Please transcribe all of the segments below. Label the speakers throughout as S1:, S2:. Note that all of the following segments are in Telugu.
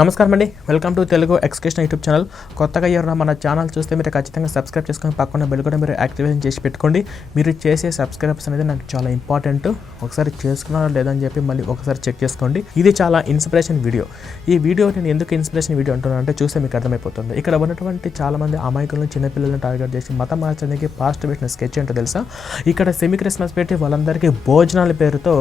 S1: నమస్కారం అండి. వెల్కమ్ టు తెలుగు ఎక్స్కేషన్ యూట్యూబ్ ఛానల్. కొత్తగా ఎవరైనా మన ఛానల్ చూస్తే మీరు ఖచ్చితంగా సబ్స్క్రైబ్ చేసుకొని పక్కన బెల్ కూడా మీరు యాక్టివేషన్ చేసి పెట్టుకోండి. మీరు చేసే సబ్స్క్రైబ్స్ అనేది నాకు చాలా ఇంపార్టెంట్. ఒకసారి చేసుకున్నారా లేదని చెప్పి మళ్ళీ ఒకసారి చెక్ చేసుకోండి. ఇది చాలా ఇన్స్పిరేషన్ వీడియో. ఈ వీడియో నేను ఎందుకు ఇన్స్పిరేషన్ వీడియో అంటున్నానంటే చూస్తే మీకు అర్థమైపోతుంది. ఇక్కడ ఉన్నటువంటి చాలా మంది అమాయకులను చిన్నపిల్లలను టార్గెట్ చేసి మతం మార్చడానికి పాస్ట్ పెట్టిన స్కెచ్ ఏంటో తెలుసా? ఇక్కడ సెమీ క్రిస్మస్ పెట్టి వాళ్ళందరికీ భోజనాల పేరుతో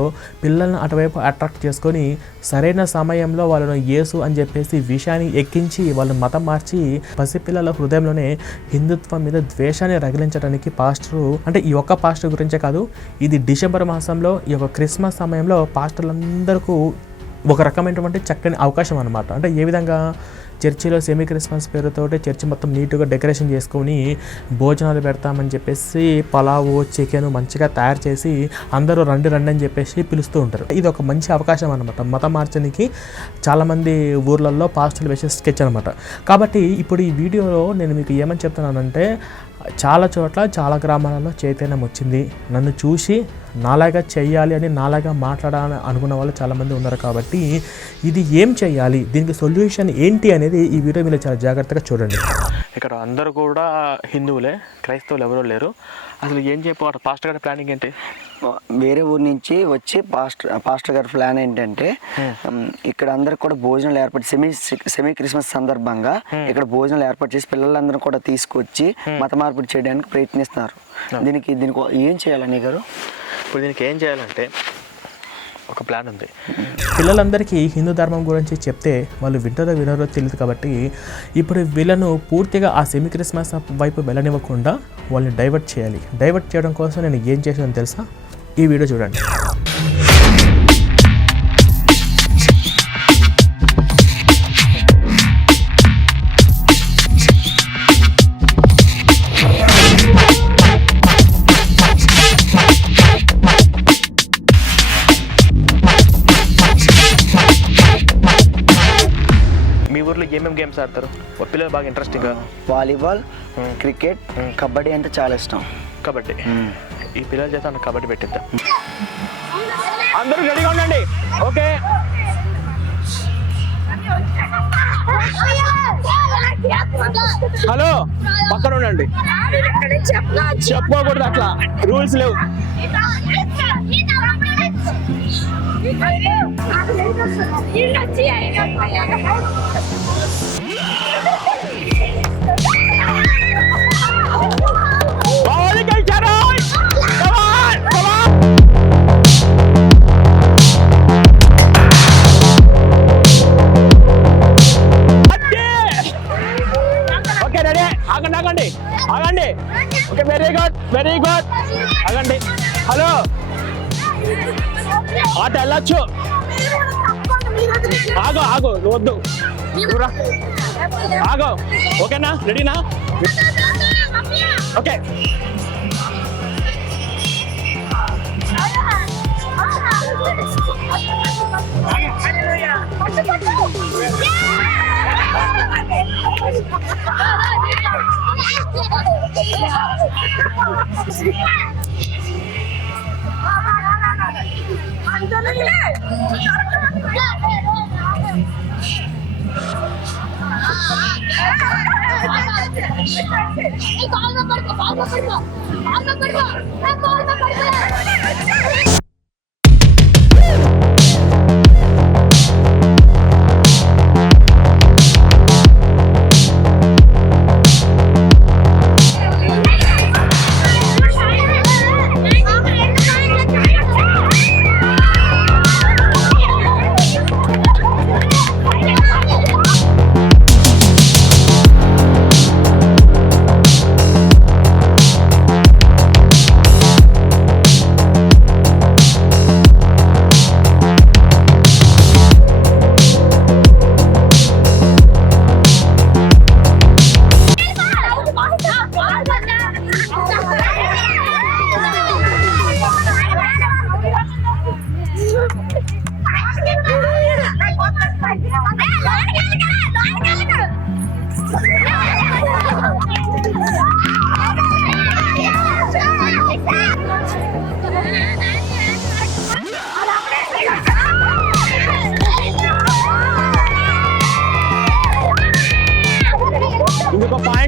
S1: పిల్లల్ని అటువైపు అట్రాక్ట్ చేసుకొని సరైన సమయంలో వాళ్ళను యేసు అని చెప్పేసి విషయాన్ని ఎక్కించి వాళ్ళ మతం మార్చి పసిపిల్లల హృదయంలోనే హిందుత్వం మీద ద్వేషాన్ని రగిలించడానికి పాస్టరు అంటే ఈ ఒక్క పాస్టర్ గురించే కాదు ఇది డిసెంబర్ మాసంలో ఈ యొక్క క్రిస్మస్ సమయంలో పాస్టర్లందరికీ ఒక రకమైనటువంటి చక్కని అవకాశం అనమాట అంటే ఏ విధంగా చర్చిలో సెమీ క్రిస్మస్ పేరుతో చర్చి మొత్తం నీట్గా డెకరేషన్ చేసుకొని భోజనాలు పెడతామని చెప్పేసి పలావు చికెన్ మంచిగా తయారు చేసి అందరూ రండి రండి అని చెప్పేసి పిలుస్తూ ఉంటారు. ఇది ఒక మంచి అవకాశం అనమాట మతం మార్చడానికి చాలామంది ఊర్లలో పాస్టర్లు వేసే స్కెచ్ అనమాట కాబట్టి ఇప్పుడు ఈ వీడియోలో నేను మీకు ఏమని చెప్తున్నానంటే చాలా చోట్ల చాలా గ్రామాలలో చైతన్యం వచ్చింది. నన్ను చూసి నాలాగా చేయాలి అని నాలాగా మాట్లాడాలని అనుకున్న వాళ్ళు చాలామంది ఉన్నారు కాబట్టి ఇది ఏం చేయాలి దీనికి సొల్యూషన్ ఏంటి అనేది ఈ వీడియో మీరు చాలా జాగ్రత్తగా చూడండి. ఇక్కడ అందరూ కూడా హిందువులే క్రైస్తవులు ఎవరూ లేరు. అసలు ఏం చెప్పారు పాస్టర్ గారి ప్లానింగ్ ఏంటి?
S2: వేరే ఊరు నుంచి వచ్చి పాస్టర్ పాస్టర్ గారి ప్లాన్ ఏంటంటే ఇక్కడ అందరికి కూడా భోజనాలు ఏర్పాటు సెమీ సెమీ క్రిస్మస్ సందర్భంగా ఇక్కడ భోజనాలు ఏర్పాటు చేసి పిల్లలందరూ కూడా తీసుకొచ్చి మత మార్పిడి చేయడానికి ప్రయత్నిస్తున్నారు. దీనికి దీనికి ఏం చేయాలని గారు?
S1: ఇప్పుడు దీనికి ఏం చేయాలంటే ఒక ప్లాన్ ఉంది. పిల్లలందరికీ హిందూ ధర్మం గురించి చెప్తే వాళ్ళు వింటారో వినరో తెలియదు కాబట్టి ఇప్పుడు వీళ్ళను పూర్తిగా ఆ సెమీ క్రిస్మస్ వైపు వెళ్ళనివ్వకుండా వాళ్ళని డైవర్ట్ చేయాలి. డైవర్ట్ చేయడం కోసం నేను ఏం చేశాను తెలుసా? ఈ వీడియో చూడండి. ఏమేమి గేమ్స్ ఆడతారు. ఓ పిల్లలు బాగా ఇంట్రెస్టింగ్గా
S2: వాలీబాల్ క్రికెట్ కబడ్డీ అంటే చాలా ఇష్టం.
S1: కబడ్డీ. ఈ పిల్లల చేత నాకు కబడ్డీ పెట్టిద్దాం? అందరూ రెడీగా ఉండండి. ఓకే. హలో పక్కన ఉండండి. చెప్పుకోకూడదు అట్లా. రూల్స్ లేవు. బావాలి గెలిచారు Come on, come on. Okay ready ఆగండి ఆగండి ఆగండి okay very good very good ఆగండి హలో ఆట వెళ్ళొచ్చు ఆగు ఆగు నువ్వు వద్దు నువ్వు రా. ఆగు ఓకేనా రెడీనా okay
S3: call call number call number
S4: call
S1: number call number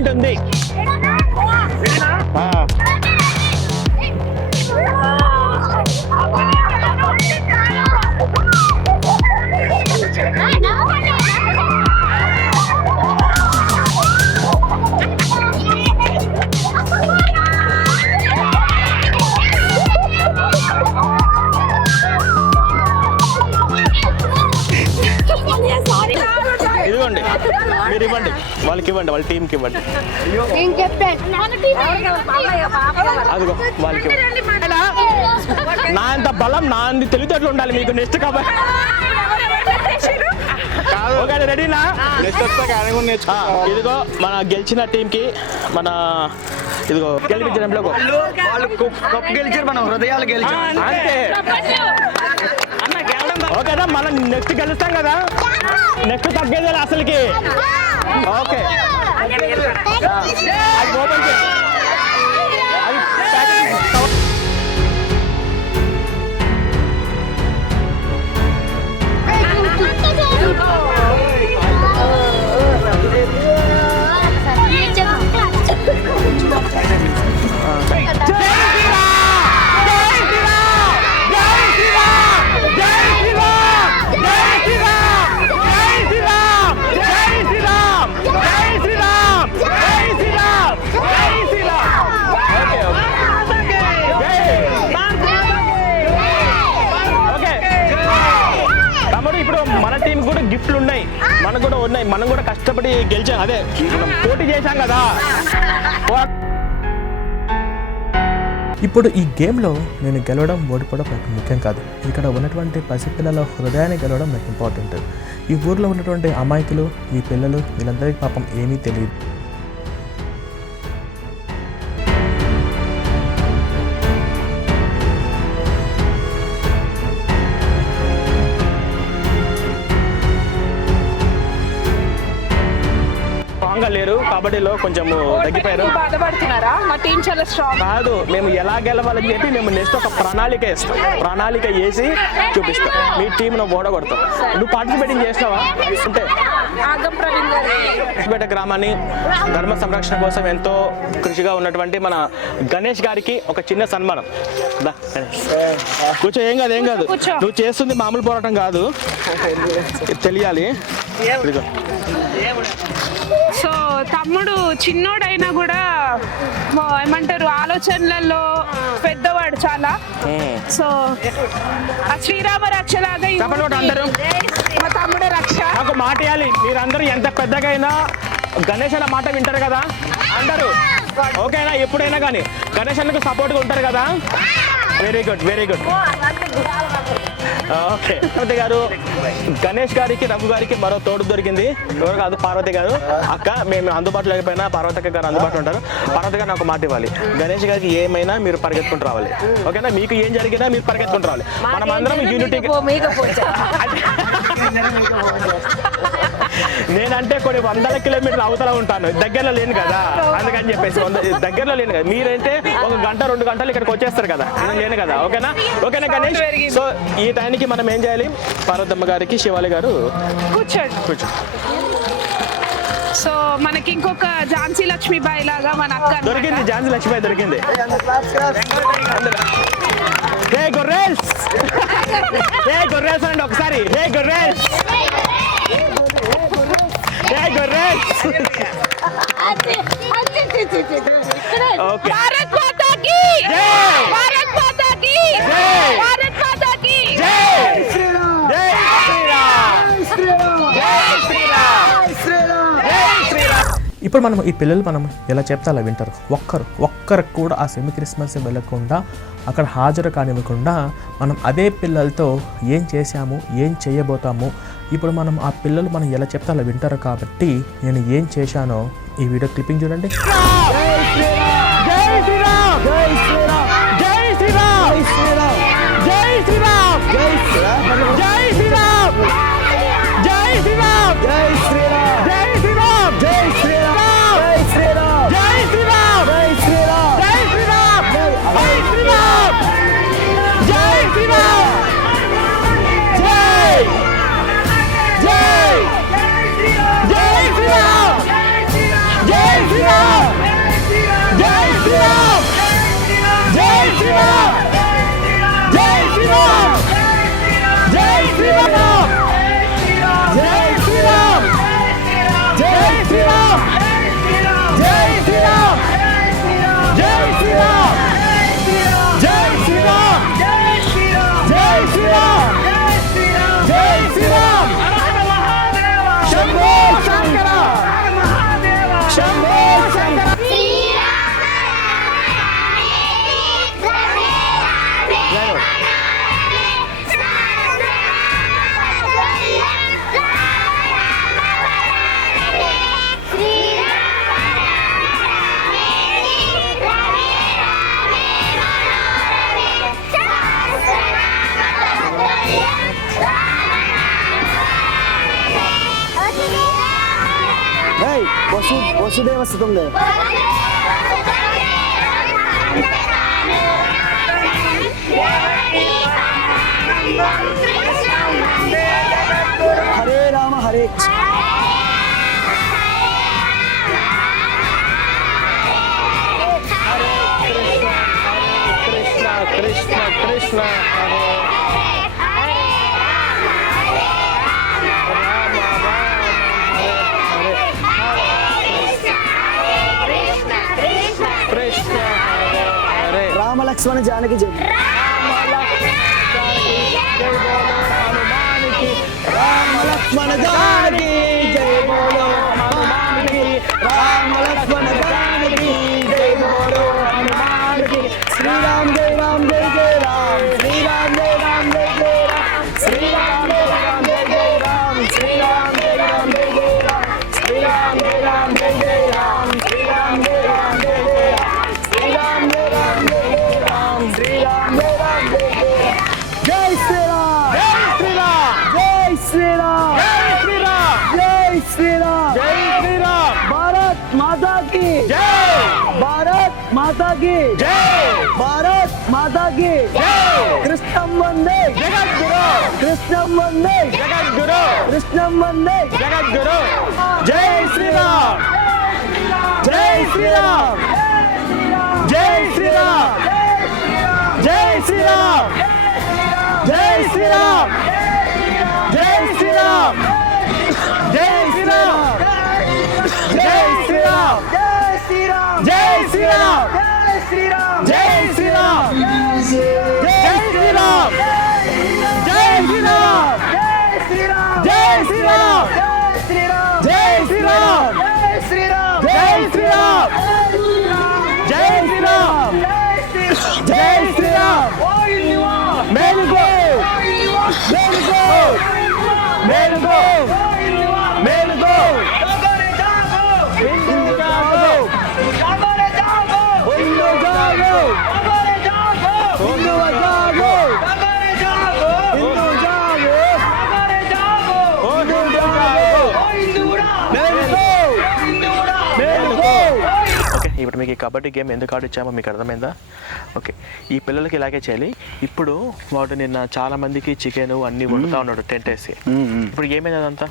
S1: Bandang ఇవ్వండి వాళ్ళ టీంకి ఇవ్వండి.
S3: నేను
S1: అదిగో వాళ్ళకి. నా అంత బలం నా అంత తెలివితేటలు ఉండాలి మీకు నెక్స్ట్ కాబట్టి ఓకే రెడీనా
S4: నెక్స్ట్.
S1: ఆ, ఇదిగో మన గెలిచిన టీంకి మన ఇదిగో గెలిపించిన.
S2: వాళ్ళు కప్ గెలిచారు మనం హృదయాలు
S1: అంతే. ఓకేనా మనం నెక్స్ట్ గెలుస్తాం కదా? నెక్స్ట్ తగ్గేది అసలుకి. ఓకే. 아니 뭐 하는 거야? 아니 짜증 Thank you. కదా? ఇప్పుడు ఈ గేమ్లో నేను గెలవడం ఓడిపోవడం నాకు ముఖ్యం కాదు. ఇక్కడ ఉన్నటువంటి పసిపిల్లల హృదయాన్ని గెలవడం నాకు ఇంపార్టెంట్ ఈ ఊర్లో ఉన్నటువంటి అమాయకులు ఈ పిల్లలు వీళ్ళందరికీ పాపం ఏమీ తెలియదు. కబడ్డీలో కొంచెం తగ్గిపోయారు.
S5: బాధపడుతున్నారా? మా టీం చాలా స్ట్రాంగ్
S1: కాదు మేము ఎలా గెలవాలని చెప్పి మేము నెక్స్ట్ ఒక ప్రణాళిక వేస్తాం. ప్రణాళిక వేసి చూపిస్తాం. మీ టీం నువ్వు ఓడగొడతాం. నువ్వు పార్టిసిపేటింగ్ చేసినావా? అంటే పేట గ్రామాన్ని ధర్మ సంరక్షణ కోసం ఎంతో కృషిగా ఉన్నటువంటి మన గణేష్ గారికి ఒక చిన్న సన్మానం. కూర్చో ఏం కాదు ఏం కాదు. నువ్వు చేస్తుంది మామూలు పోరాటం కాదు. తెలియాలి.
S5: సో తమ్ముడు చిన్నోడైనా కూడా ఏమంటారు ఆలోచనలలో పెద్దవాడు చాలా. సో ఆ శ్రీరామ
S1: ఒకటి అందరూ.
S5: మా తమ్ముడే రక్ష.
S1: నాకు మాట ఇవ్వాలి మీరందరూ ఎంత పెద్దగా అయినా గణేష్ అన్న మాట వింటారు కదా? అందరూ. ఓకేనా? ఎప్పుడైనా కానీ గణేష్ అన్నకు సపోర్ట్గా ఉంటారు కదా? Very good very good okay. Parvathi garu Ganesh గారికి రఘు గారికి మరో తోడు దొరికింది. ఎవరు కాదు పార్వతి గారు. అక్క మేము అందుబాటులో లేకపోయినా పార్వతి అక్క గారు అందుబాటులో ఉంటారు. పార్వతి గారు నాకు మాట ఇవ్వాలి. గణేష్ గారికి ఏమైనా మీరు పరిగెత్తుకుంటూ రావాలి. ఓకేనా? మీకు ఏం జరిగినా మీరు పరిగెత్తుకుంటూ రావాలి. మనం అందరం యూనిటీ నేనంటే కొన్ని వందల కిలోమీటర్లు అవతల ఉంటాను. దగ్గరలో లేను కదా. అందుకని చెప్పేసి దగ్గరలో లేను కదా. మీరంటే ఒక గంట రెండు గంటలు ఇక్కడికి వచ్చేస్తారు కదా. లేను కదా. ఓకేనా? ఓకేనా గణేష్? సో ఈ టైంకి మనం ఏం చేయాలి? పార్వతమ్మ గారికి శివాలి గారు
S5: కూర్చోండి.
S1: కూర్చో.
S5: సో మనకి ఇంకొక ఝాన్సీ లక్ష్మీబాయి లాగా మన అక్క.
S1: దొరికింది ఝాన్సీ లక్ష్మీబాయి దొరికింది. హే గొర్రెల్స్ హే గొర్రెల్స్ అండి ఒకసారి హే గొర్రెల్స్ హే గొర్రెల్స్ ఓకే
S5: భారత్ మాతా కీ
S1: జై!
S5: భారత్ మాతా కీ
S1: జై!
S5: భారత్ మాతా కీ
S1: జై శ్రీరామ్ జై శ్రీరామ్ జై శ్రీరామ్ జై శ్రీరామ్ ఇప్పుడు మనం ఈ పిల్లలు మనం ఎలా చెప్తే అలా వింటారు. ఒక్కరు ఒక్కరికి కూడా ఆ సెమీ క్రిస్మస్ వెళ్ళకుండా అక్కడ హాజరు కానివ్వకుండా మనం అదే పిల్లలతో ఏం చేశాము ఏం చేయబోతాము ఇప్పుడు మనం ఆ పిల్లలు మనం ఎలా చెప్తే అలా వింటారు కాబట్టి నేను ఏం చేశానో ఈ వీడియో క్లిప్పింగ్ చూడండి. జై శ్రీరామ్ జై శ్రీరామ్ జై హ్రీరామ్ జై
S2: వస్తుంది Hare
S1: Krishna, Krishna,
S2: Krishna, Hare Janaki జయ రామ లక్ష్మణ! వందే
S1: జగద్గురు జై శ్రీరామ్ జై శ్రీరామ్ జై శ్రీరామ్ జై శ్రీరామ్ జై శ్రీరామ్ జై శ్రీరామ్ జై శ్రీరామ్ జై శ్రీరామ్
S2: జై శ్రీరామ్
S1: జై Sriram Man Mendo! Mendo! Man Mendo! Mendo! Mendo! Mendo! Mendo! Mendo! Mendo! Mendo! Mendo! Mendo! Mendo! Mendo! Mendo! Mendo! ఇప్పుడు మీకు ఈ కబడ్డీ గేమ్ ఎందుకు ఆడిచ్చామో మీకు అర్థమైందా? ఓకే. ఈ పిల్లలకి ఇలాగే చేయాలి. ఇప్పుడు వాడు నిన్న చాలా మందికి చికెన్ అన్ని వండుతా ఉన్నాడు టెంట్ వేసి ఇప్పుడు ఏమైంది అదంతా?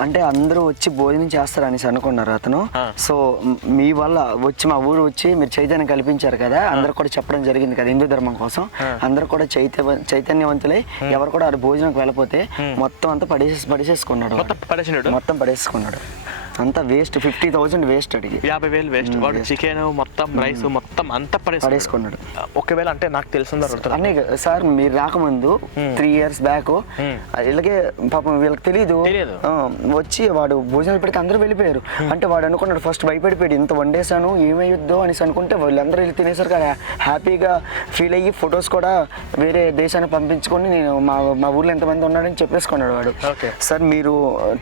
S2: అంటే అందరూ వచ్చి భోజనం చేస్తారు అనేసి అనుకున్నారు అతను. సో మ్- వల్ల వచ్చి మా ఊరు వచ్చి మీరు చైతన్యం కల్పించారు కదా అందరు కూడా చెప్పడం జరిగింది కదా హిందూ ధర్మం కోసం. అందరూ కూడా చైతన్య చైతన్యవంతులై ఎవరు కూడా ఆడు భోజనంకి వెళ్ళిపోతే మొత్తం అంతా పడేసి పడేసేసుకున్నాడు
S1: మొత్తం
S2: పడేసుకున్నాడు. అంతా వేస్ట్ ఫిఫ్టీ థౌసండ్ వేస్ట్ అడిగి.
S1: యాభై వేలు వేస్ట్. వాడు చికెన్ మొత్తం రైస్ మొత్తం అంతా పడేసుకున్నాడు. ఒకవేళ అంటే నాకు తెలిసిందో
S2: అన్నీ సార్ మీరు రాకముందు త్రీ ఇయర్స్ బ్యాక్ ఇలాగే పాపం వీళ్ళకి తెలియదు వచ్చి వాడు భోజనాలు పెడితే అందరూ వెళ్ళిపోయారు. అంటే వాడు అనుకున్నాడు ఫస్ట్ భయపడిపోయాడు ఇంత వండేసాను ఏమయ్యొద్దో అనేసి అనుకుంటే వాళ్ళందరూ వెళ్ళి తినేసరికి కదా. హ్యాపీగా ఫీల్ అయ్యి ఫొటోస్ కూడా వేరే దేశానికి పంపించుకొని నేను మా మా ఊర్లో ఎంతమంది ఉన్నాడని చెప్పేసుకున్నాడు వాడు. సార్ మీరు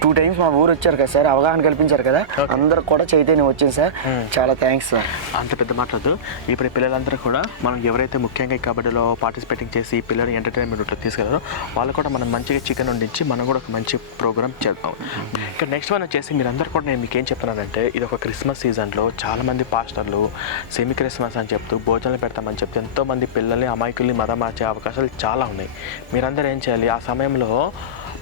S2: టూ టైమ్స్ మా ఊరు వచ్చారు కదా సార్ అవగాహన కల్పించారు కదా? అందరు కూడా చైతన్యం వచ్చింది సార్. చాలా థ్యాంక్స్ సార్.
S1: అంత పెద్ద మాట్లాడదు ఇప్పుడు పిల్లలందరూ కూడా మనం ఎవరైతే ముఖ్యంగా ఈ కబడ్డీలో పార్టిసిపేటింగ్ చేసి పిల్లలు ఎంటర్టైన్మెంట్ తీసుకెళ్తారో వాళ్ళు కూడా మనం మంచిగా చికెన్ వండించి మనం కూడా ఒక మంచి ప్రోగ్రామ్ చేద్దాం. ఇక్కడ నెక్స్ట్ వన్ వచ్చేసి మీరందరూ కూడా నేను మీకు ఏం చెప్తున్నానంటే ఇది ఒక క్రిస్మస్ సీజన్లో చాలామంది పాస్టర్లు సెమీ క్రిస్మస్ అని చెప్తూ భోజనాలు పెడతామని చెప్తూ ఎంతోమంది పిల్లల్ని అమాయకుల్ని మతం మార్చే అవకాశాలు చాలా ఉన్నాయి. మీరందరూ ఏం చేయాలి? ఆ సమయంలో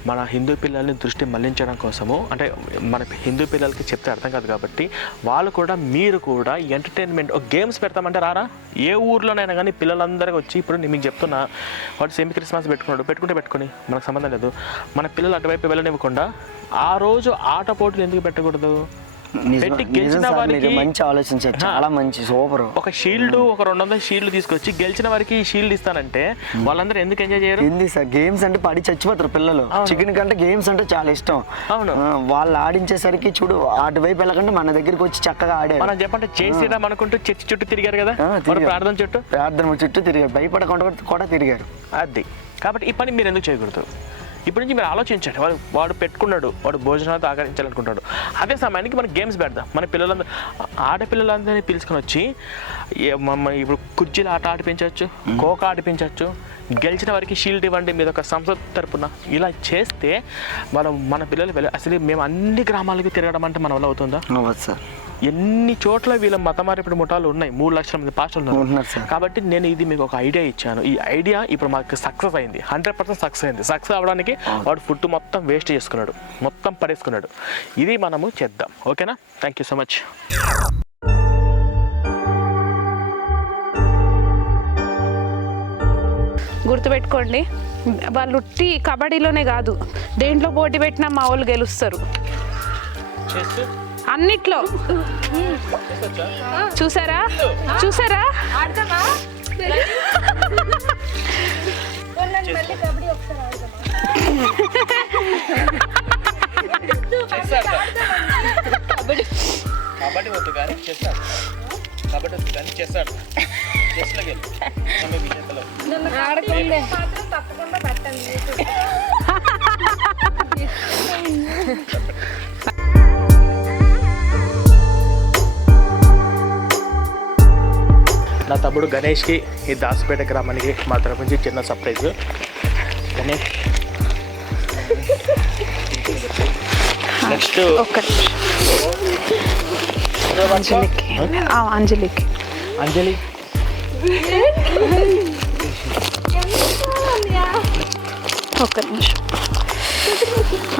S1: మన హిందూ పిల్లల్ని దృష్టి మళ్ళించడం కోసము అంటే మన హిందూ పిల్లలకి చెప్తే అర్థం కాదు కాబట్టి వాళ్ళు కూడా మీరు కూడా ఎంటర్టైన్మెంట్ ఒక గేమ్స్ పెడతామంటే రారా? ఏ ఊర్లోనైనా కానీ పిల్లలందరికీ వచ్చి ఇప్పుడు నేను మీకు చెప్తున్నా వాడు సెమీ క్రిస్మస్ పెట్టుకున్నాడు పెట్టుకుంటే పెట్టుకొని మనకు సంబంధం లేదు. మన పిల్లలు అటువైపు వెళ్ళనివ్వకుండా ఆ రోజు ఆట పోటీలు ఎందుకు పెట్టకూడదు? గెలిచిన వారికి
S2: మంచి ఆలోచించారు. చాలా మంచి సూపర్.
S1: ఒక షీల్డ్ ఒక రెండు వందల షీల్డ్ తీసుకొచ్చి గెలిచిన వారికి షీల్డ్ ఇస్తానంటే వాళ్ళందరూ ఎందుకు ఎంజాయ్ చేయరు?
S2: ఏంది సార్ గేమ్స్ అంటే పడి చచ్చిపోతారు పిల్లలు. చికెన్ కంటే గేమ్స్ అంటే చాలా ఇష్టం.
S1: అవును.
S2: వాళ్ళు ఆడించేసరికి చూడు అటువైపు వెళ్ళకుండా మన దగ్గరికి వచ్చి చక్కగా ఆడారు.
S1: మనం చెప్పంటే చేసేద్దాం అనుకుంటూ చర్చి చుట్టూ తిరిగారు కదా. ప్రార్థన చుట్టూ?
S2: ప్రార్థన చుట్టూ తిరిగారు. భయపడకుండా కూడా- కూడా తిరిగారు.
S1: అది. కాబట్టి ఈ పని మీరు ఎందుకు చేయకూడదు? ఇప్పటి నుంచి మీరు ఆలోచించండి. వాడు వాడు పెట్టుకున్నాడు వాడు భోజనాలతో ఆకరించాలనుకుంటాడు. అదే సమయానికి మనం గేమ్స్ పెడదాం. మన పిల్లలందరూ ఆడపిల్లలందరినీ పిలుచుకొని వచ్చి ఇప్పుడు కుర్చీలు ఆట ఆడిపించవచ్చు కోక ఆడిపించవచ్చు గెలిచిన వారికి షీల్డ్ ఇవ్వండి మీద ఒక సంస్థ తరపున. ఇలా చేస్తే మనం మన పిల్లలు వెళ్ళ అసలు మేము అన్ని గ్రామాలకు తిరగడం అంటే మన వల్ల అవుతుందా?
S2: సార్.
S1: ఎన్ని చోట్ల వీళ్ళ మత మార్పిడి ముఠాలు ఉన్నాయి? మూడు లక్షల మంది పాస్టర్లు ఉన్నారు.
S2: సార్.
S1: కాబట్టి నేను ఇది మీకు ఒక ఐడియా ఇచ్చాను. ఈ ఐడియా ఇప్పుడు మాకు సక్సెస్ అయింది. హండ్రెడ్ పర్సెంట్ సక్సెస్ అయింది. సక్సెస్ అవ్వడానికి వాడు ఫుడ్ మొత్తం వేస్ట్ చేసుకున్నాడు. మొత్తం పడేసుకున్నాడు. ఇది మనము చేద్దాం. ఓకేనా? థ్యాంక్ యూ సో మచ్
S5: గుర్తుపెట్టుకోండి. వాళ్ళు ఉట్టి కబడ్డీలోనే కాదు దేంట్లో పోటీ పెట్టినా మా వాళ్ళు గెలుస్తారు. అన్నిట్లో. చూసారా? చూసారా?
S1: కబడ్డీ వద్దు కానీ చేస్తాడు కబడ్డీ వద్దు కానీ నా తమ్ముడు గణేష్కి ఈ దాసుపేట గ్రామానికి మా తరపు నుంచి చిన్న సర్ప్రైజ్ గణేష్. నెక్స్ట్
S5: అంజలికి అంజలికి.
S1: అంజలి.
S5: ఒక్క నిమిషం.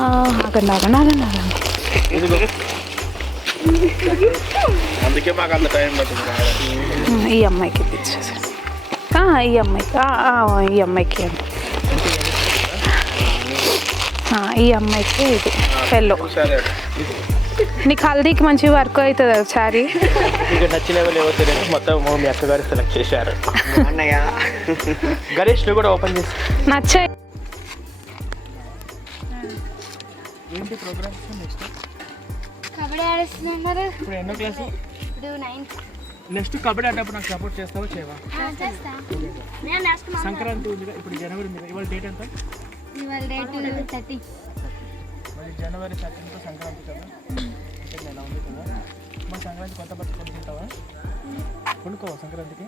S5: ఆగండి ఆగండి ఆగండి
S1: అందుకే మాకు అంత టైం పడుతుంది
S5: ఈ అమ్మాయికి ఆ, ఈ అమ్మాయికి ఈ అమ్మాయికి అండి. ఈ అమ్మాయికి ఇది
S1: సరే
S5: నీకు హల్దీకి మంచి వర్క్ అవుతుంది కదా చారీ
S1: ఇక నచ్చిన తెలియదు మొత్తం మీ అక్కగారు సెలెక్ట్ చేశారు.
S2: అన్నయ్య.
S1: గణేష్ నువ్వు కూడా ఓపెన్ చేసి
S5: నచ్చాయి
S1: ఏంటి ప్రోగ్రామ్స్ నెక్స్ట్
S4: కబడ్డీ ఆడిస్తున్నారు
S1: ఇప్పుడు ఎన్నో క్లాస్
S4: ఇప్పుడు నైన్త్
S1: నెక్స్ట్ కబడ్డీ ఆడేటప్పుడు నాకు సపోర్ట్ చేస్తావా చేయవా?
S4: చేస్తా. నేను నెక్స్ట్
S1: సంక్రాంతి ఉంది ఇప్పుడు జనవరి ఉంది కదా, ఇవాళ డేట్ ఎంత?
S4: ఇవాళ డేట్ థర్టీ
S1: మరి జనవరి థర్టీన్త్ సంక్రాంతి కదా? అంటే నెల ఉంది కదా? మా సంక్రాంతి కొత్త బట్టలు కొనుక్కుంటావా? కొనుక్కోవా సంక్రాంతికి.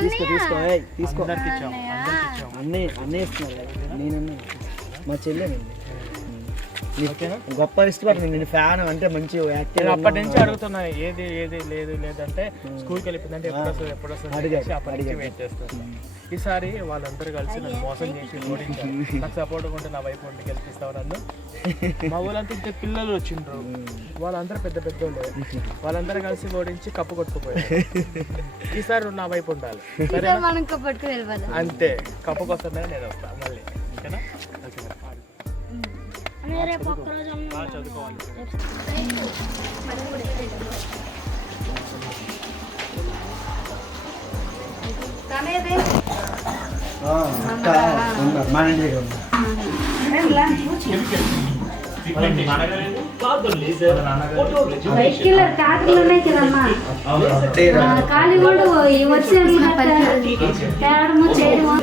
S2: తీసుకో తీసుకో తీసుకో.
S1: అందరికి ఇచ్చాం అందరికి ఇచ్చాం.
S2: అన్నీ అన్నీ ఇస్తున్నారు నేను మా చెల్లె
S1: ఓకేనా
S2: గొప్ప ఇష్టపడుతుంది నేను ఫ్యాన్ అంటే మంచి యాక్టివ్
S1: అప్పటి నుంచి అడుగుతున్నా ఏది ఏది లేదు లేదంటే స్కూల్కి వెళ్ళిపోయిందంటే ఎప్పుడు వస్తుంది ఎప్పుడు వస్తుంది అప్పటి నుంచి వెయిట్ చేస్తాను ఈసారి వాళ్ళందరూ కలిసి నన్ను మోసం చేసి ఓడించారు. నాకు సపోర్ట్ ఉంటే నా వైపు ఉండి గెలిపిస్తావు నన్ను. మా ఊళ్ళంతా ఇంత పిల్లలు వచ్చిండ్రు. వాళ్ళందరూ పెద్ద పెద్ద వాళ్ళందరూ కలిసి ఓడించి కప్పు కొట్టుకుపోయారు. ఈసారి నువ్వు నా వైపు ఉండాలి. అంతే. కప్పు కోసమే నేను వస్తా మళ్ళీ. ఓకేనా? చదువుకోవాలి.
S6: కిల్లర్ కాకులు ఉన్నాయి కదమ్మా కాలిగోడు వచ్చే తేడము చేయడము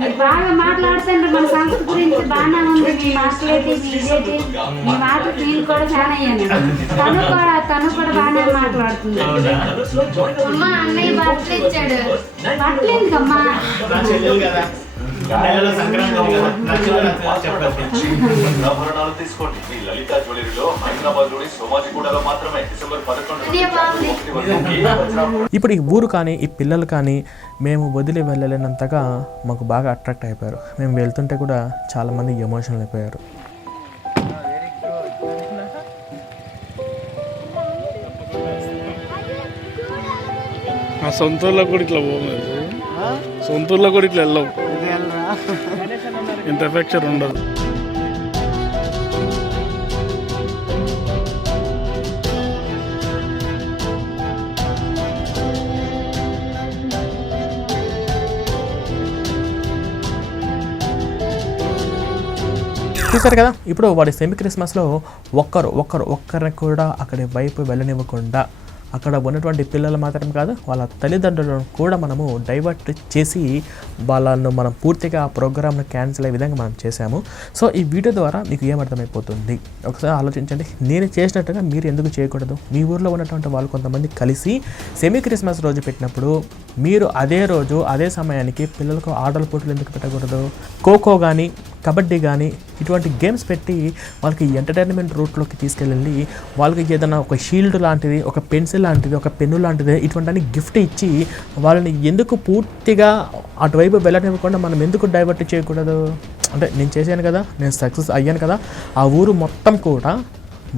S6: మీరు బాగా మాట్లాడుతుండ్రు మన సంస్కృతి గురించి బాగానే ఉంది. మీ మాటలేటి మీ ఇదేటి? మీ మాటలు నేను కూడా ఫ్యాన్ అయ్యాను తను కూడా తను కూడా బాగానే మాట్లాడుతుంది
S4: అమ్మ అన్నయ్య బట్టలు ఇచ్చాడు.
S6: బట్టలు ఎందుకమ్మా?
S7: ఆభరణాలు తీసుకోండి. మీ లలిత జ్యువెలరీలో హైదరాబాద్లోని సోమాజిగూడలో మాత్రమే డిసెంబర్ పదకొండు
S8: ఇప్పుడు ఈ ఊరు కానీ ఈ పిల్లలు కానీ మేము వదిలి వెళ్ళలేనంతగా మాకు బాగా అట్రాక్ట్ అయిపోయారు. మేము వెళ్తుంటే కూడా చాలామంది ఎమోషనల్ అయిపోయారు.
S9: ఆ సొంత ఊర్లో కూడా ఇట్లా పోలేదు సొంత ఊర్లో కూడా ఇట్లా వెళ్ళవు. ఇంత ఉండదు.
S8: చూసారు కదా? ఇప్పుడు వాడి సెమీ క్రిస్మస్లో ఒక్కరు ఒక్కరు ఒక్కరిని కూడా అక్కడి వైపు వెళ్ళనివ్వకుండా
S1: అక్కడ ఉన్నటువంటి పిల్లలు మాత్రం కాదు వాళ్ళ తల్లిదండ్రులను కూడా మనము డైవర్ట్ చేసి వాళ్ళను మనం పూర్తిగా ఆ ప్రోగ్రామ్ను క్యాన్సిల్ అయ్యే విధంగా మనం చేశాము. సో ఈ వీడియో ద్వారా మీకు ఏమర్థమైపోతుంది? ఒకసారి ఆలోచించండి. నేను చేసినట్టుగా మీరు ఎందుకు చేయకూడదు? మీ ఊర్లో ఉన్నటువంటి వాళ్ళు కొంతమంది కలిసి సెమీ క్రిస్మస్ రోజు పెట్టినప్పుడు మీరు అదే రోజు అదే సమయానికి పిల్లలకు ఆటల పోటీలు ఎందుకు పెట్టకూడదు? ఖోఖో కానీ కబడ్డీ కానీ ఇటువంటి గేమ్స్ పెట్టి వాళ్ళకి ఎంటర్టైన్మెంట్ రూట్లోకి తీసుకెళ్ళి వాళ్ళకి ఏదైనా ఒక షీల్డ్ లాంటిది ఒక పెన్సిల్ లాంటిది ఒక పెన్ను లాంటిది ఇటువంటి గిఫ్ట్ ఇచ్చి వాళ్ళని ఎందుకు పూర్తిగా అటువైపు వెళ్ళనివ్వకుండా మనం ఎందుకు డైవర్ట్ చేయకూడదు? అంటే నేను చేశాను కదా నేను సక్సెస్ అయ్యాను కదా ఆ ఊరు మొత్తం కూడా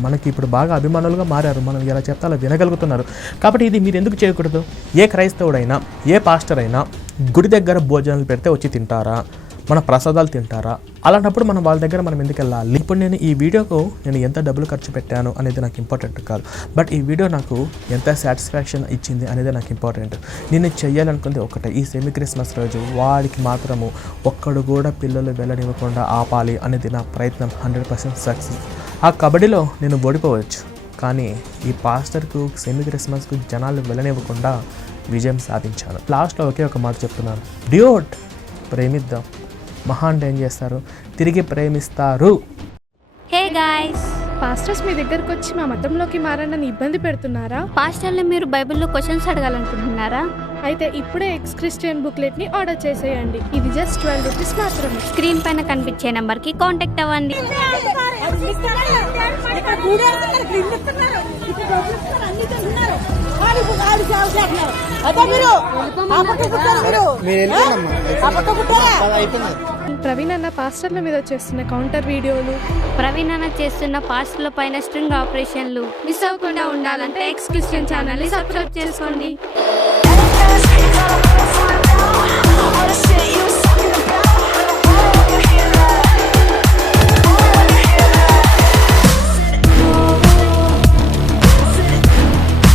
S1: మనకి ఇప్పుడు బాగా అభిమానులుగా మారారు. మనం ఎలా చెప్తే అలా వినగలుగుతున్నారు. కాబట్టి ఇది మీరు ఎందుకు చేయకూడదు? ఏ క్రైస్తవుడైనా ఏ పాస్టర్ అయినా గుడి దగ్గర భోజనాలు పెడితే వచ్చి తింటారా? మన ప్రసాదాలు తింటారా? అలాంటప్పుడు మనం వాళ్ళ దగ్గర మనం ఎందుకు వెళ్ళాలి? ఇప్పుడు నేను ఈ వీడియోకు నేను ఎంత డబ్బులు ఖర్చు పెట్టాను అనేది నాకు ఇంపార్టెంట్ కాదు. బట్ ఈ వీడియో నాకు ఎంత సాటిస్ఫాక్షన్ ఇచ్చింది అనేది నాకు ఇంపార్టెంట్ నేను చేయాలనుకుంది ఒకటే. ఈ సెమీ క్రిస్మస్ రోజు వాడికి మాత్రము ఒక్కడు కూడా పిల్లలు వెళ్ళనివ్వకుండా ఆపాలి అనేది నా ప్రయత్నం హండ్రెడ్ పర్సెంట్ సక్సెస్ ఆ కబడ్డీలో నేను ఓడిపోవచ్చు. కానీ ఈ పాస్టర్కు సెమీ క్రిస్మస్కు జనాలు వెళ్ళనివ్వకుండా విజయం సాధించాను. లాస్ట్లో ఒకే ఒక మాట చెప్తున్నాను. డ్యూట్ ప్రేమిద్దాం. మహాన్ ఏం చేస్తారు? తిరిగి ప్రేమిస్తారు.
S3: Hey guys.
S10: పాస్టర్స్ మీ దగ్గరకు వచ్చి మా మతంలోకి మారనని ఇబ్బంది పెడుతున్నారా?
S3: పాస్టర్లు మీరు బైబిల్లో క్వశ్చన్స్ అడగాలనుకుంటున్నారా?
S10: అయితే ఇప్పుడే ఎక్స్ క్రిస్టియన్ బుక్లెట్ని ఆర్డర్ చేసేయండి. ఇది జస్ట్ ట్వెల్వ్ రూపీస్ మాత్రమే.
S3: స్క్రీన్ పైన కనిపించే నెంబర్కి కాంటాక్ట్ అవ్వండి.
S10: ప్రవీణ్ అన్న పాస్టర్ల మీద చేస్తున్న కౌంటర్ వీడియోలు.
S3: ప్రవీణ్ అన్న చేస్తున్న పాస్టర్ల పైన స్ట్రింగ్ ఆపరేషన్లు. మిస్ అవ్వకుండా ఉండాలంటే ఎక్స్ క్రిస్టియన్ ఛానల్ని సబ్స్క్రైబ్ చేసుకోండి.